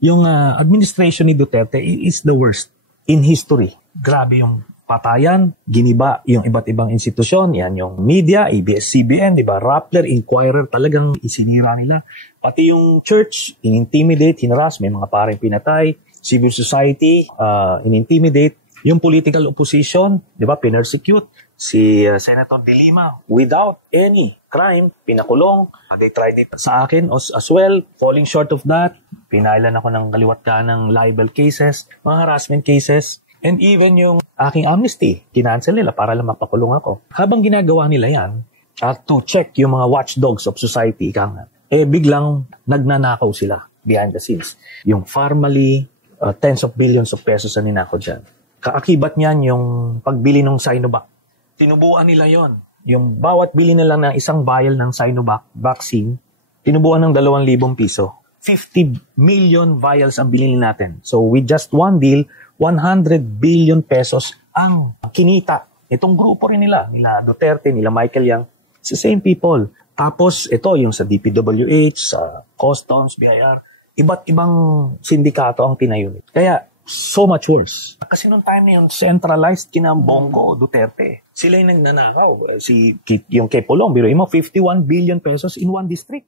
Yung administration ni Duterte is the worst in history. Grabe yung patayan, giniba yung iba't ibang institusyon, yan yung media, ABS-CBN, di ba, Rappler, Inquirer, talagang isinira nila. Pati yung church, in-intimidate, hinaras, may mga pareng pinatay, civil society, in-intimidate, yung political opposition, di ba, pinersecute, si Senator De Lima, without any crime, pinakulong. They tried it sa akin as well, falling short of that. Pinailan ako ng kaliwat ka ng libel cases, mga harassment cases, and even yung aking amnesty, kinancel nila para lang mapakulong ako. Habang ginagawa nila yan, to check yung mga watchdogs of society, biglang nagnanakaw sila behind the scenes. Yung formally, tens of billions of pesos na ninakaw dyan. Kaakibat niyan yung pagbili ng Sinovac. Tinubuan nila yon. Yung bawat bili nila ng isang vial ng Sinovac vaccine, tinubuan ng 2,000 piso. 50 million vials ang bilhin natin. So with just one deal, 100 billion pesos ang kinita. Itong grupo rin nila Duterte, nila Michael Yang, the same people. Tapos ito yung sa DPWH, sa Customs, BIR, iba't ibang sindikato ang tinayo. Kaya so much worse. Kasi noong time na yun, centralized kina Bongo Duterte. Sila yung nagnanakaw. Yung kay Pulong, biro mo, 51 billion pesos in one district.